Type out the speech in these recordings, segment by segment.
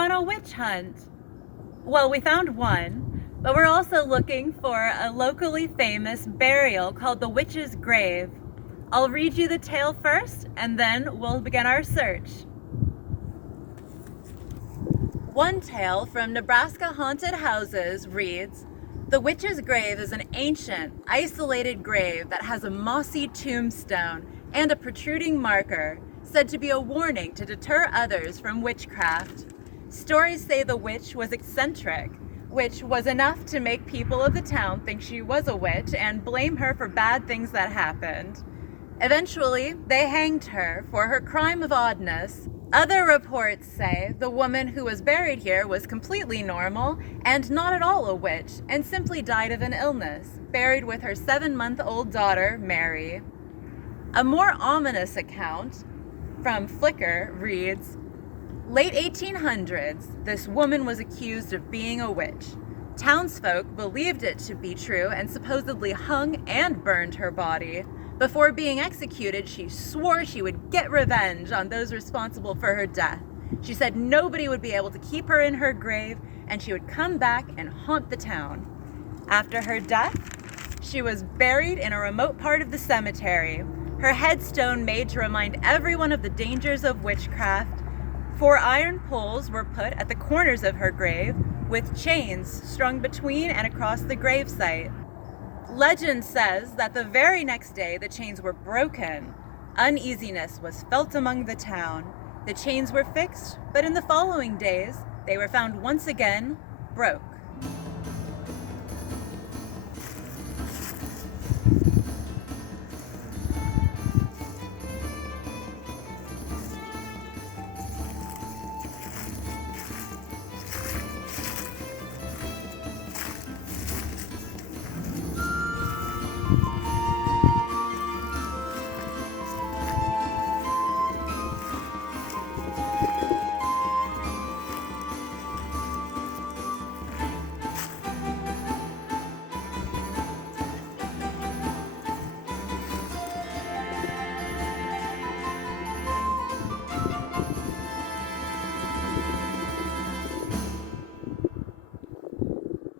on a witch hunt. Well, we found one, but we're also looking for a locally famous burial called the Witch's Grave. I'll read you the tale first, and then we'll begin our search. One tale from Nebraska Haunted Houses reads, "The Witch's Grave is an ancient, isolated grave that has a mossy tombstone and a protruding marker, said to be a warning to deter others from witchcraft. Stories say the witch was eccentric, which was enough to make people of the town think she was a witch and blame her for bad things that happened. Eventually, they hanged her for her crime of oddness. Other reports say the woman who was buried here was completely normal and not at all a witch and simply died of an illness, buried with her 7-month-old daughter, Mary." A more ominous account from Flickr reads, "Late 1800s, this woman was accused of being a witch. Townsfolk believed it to be true and supposedly hung and burned her body. Before being executed, she swore she would get revenge on those responsible for her death. She said nobody would be able to keep her in her grave and she would come back and haunt the town. After her death, she was buried in a remote part of the cemetery. Her headstone made to remind everyone of the dangers of witchcraft. 4 iron poles were put at the corners of her grave with chains strung between and across the gravesite. Legend says that the very next day the chains were broken. Uneasiness was felt among the town. The chains were fixed, but in the following days they were found once again broke."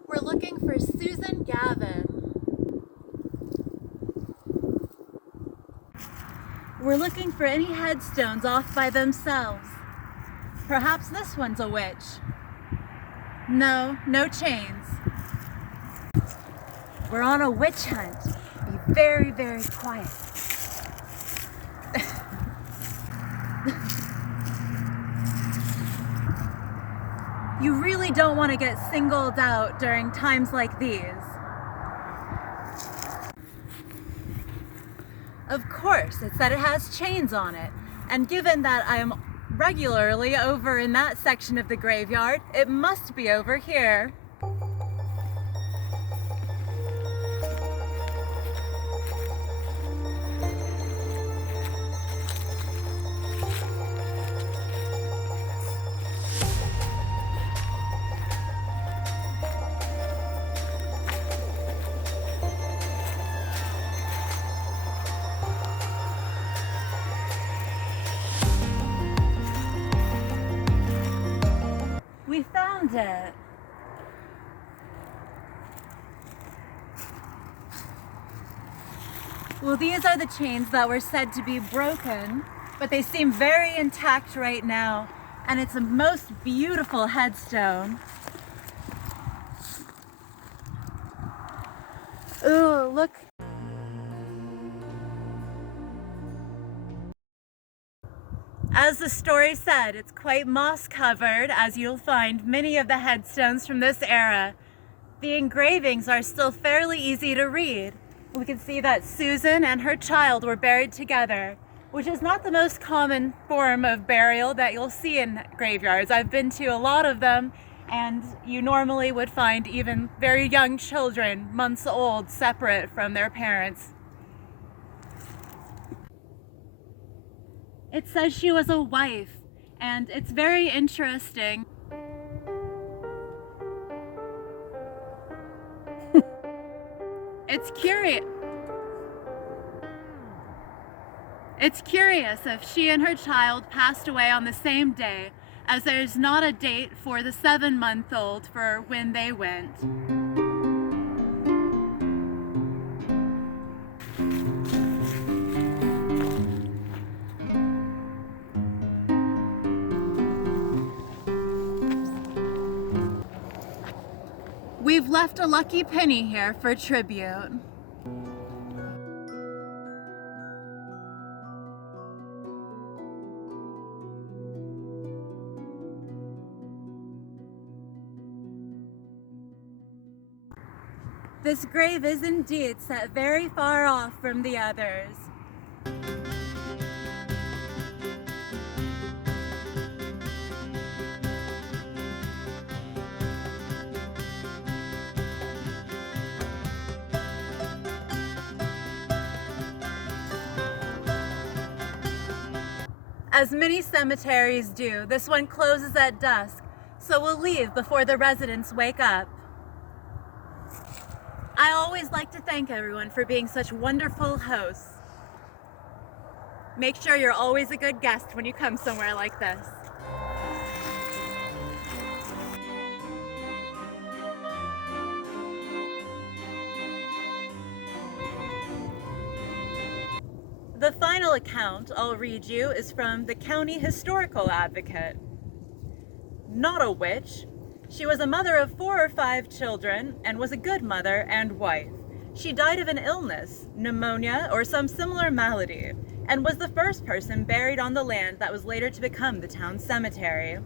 We're looking for Susan Gavin. We're looking for any headstones off by themselves. Perhaps this one's a witch. No, no chains. We're on a witch hunt. Be very, very quiet. You really don't want to get singled out during times like these. Of course, it said it has chains on it, and given that I am regularly over in that section of the graveyard, it must be over here. We found it. Well, these are the chains that were said to be broken, but they seem very intact right now, and it's a most beautiful headstone. Ooh, look. As the story said, it's quite moss covered, as you'll find many of the headstones from this era. The engravings are still fairly easy to read. We can see that Susan and her child were buried together, which is not the most common form of burial that you'll see in graveyards. I've been to a lot of them, and you normally would find even very young children, months old, separate from their parents. It says she was a wife, and it's very interesting. It's curious. It's curious if she and her child passed away on the same day, as there's not a date for the 7-month-old for when they went. We've left a lucky penny here for tribute. This grave is indeed set very far off from the others. As many cemeteries do, this one closes at dusk, so we'll leave before the residents wake up. I always like to thank everyone for being such wonderful hosts. Make sure you're always a good guest when you come somewhere like this. The final account I'll read you is from the County Historical Advocate. Not a witch. She was a mother of 4 or 5 children and was a good mother and wife. She died of an illness, pneumonia, or some similar malady, and was the first person buried on the land that was later to become the town cemetery.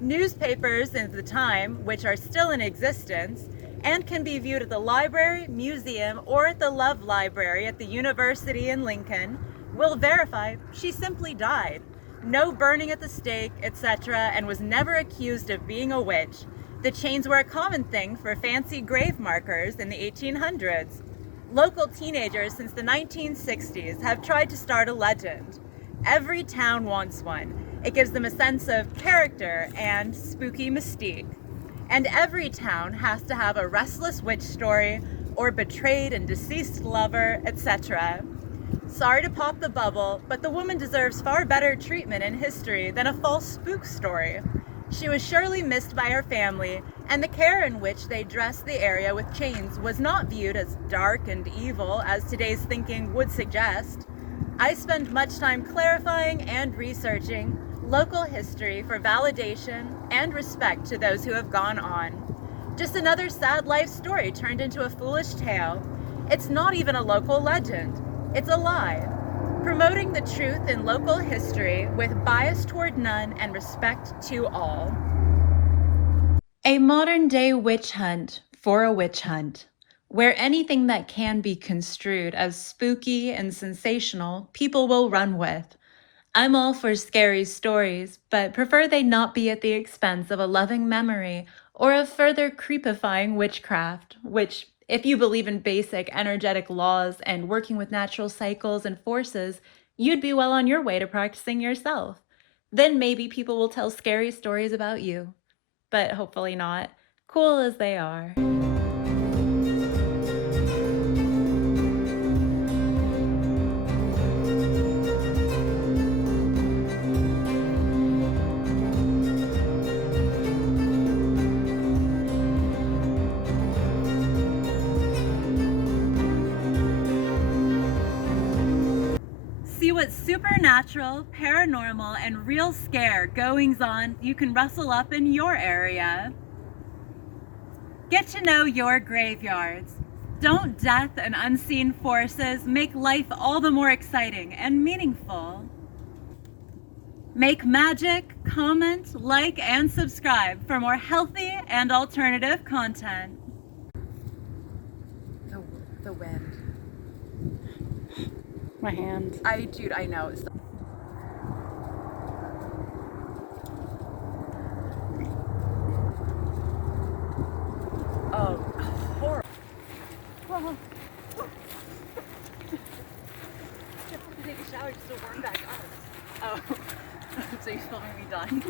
Newspapers in the time, which are still in existence, and can be viewed at the library, museum, or at the Love Library at the University in Lincoln, will verify she simply died. No burning at the stake, etc., and was never accused of being a witch. The chains were a common thing for fancy grave markers in the 1800s. Local teenagers since the 1960s have tried to start a legend. Every town wants one. It gives them a sense of character and spooky mystique. And every town has to have a restless witch story, or betrayed and deceased lover, etc. Sorry to pop the bubble, but the woman deserves far better treatment in history than a false spook story. She was surely missed by her family, and the care in which they dressed the area with chains was not viewed as dark and evil as today's thinking would suggest. I spend much time clarifying and researching local history for validation and respect to those who have gone on. Just another sad life story turned into a foolish tale. It's not even a local legend. It's a lie. Promoting the truth in local history with bias toward none and respect to all. A modern-day witch hunt for a witch hunt, where anything that can be construed as spooky and sensational, people will run with. I'm all for scary stories, but prefer they not be at the expense of a loving memory or of further creepifying witchcraft, which, if you believe in basic energetic laws and working with natural cycles and forces, you'd be well on your way to practicing yourself. Then maybe people will tell scary stories about you, but hopefully not, cool as they are. See what supernatural, paranormal, and real scare goings on you can rustle up in your area. Get to know your graveyards. Don't death and unseen forces make life all the more exciting and meaningful? Make magic, comment, like, and subscribe for more healthy and alternative content. The wind. My hand. Dude, I know. Oh, horrible. Oh. I have to take a shower just to warm back up. Oh, so you're filming me dying?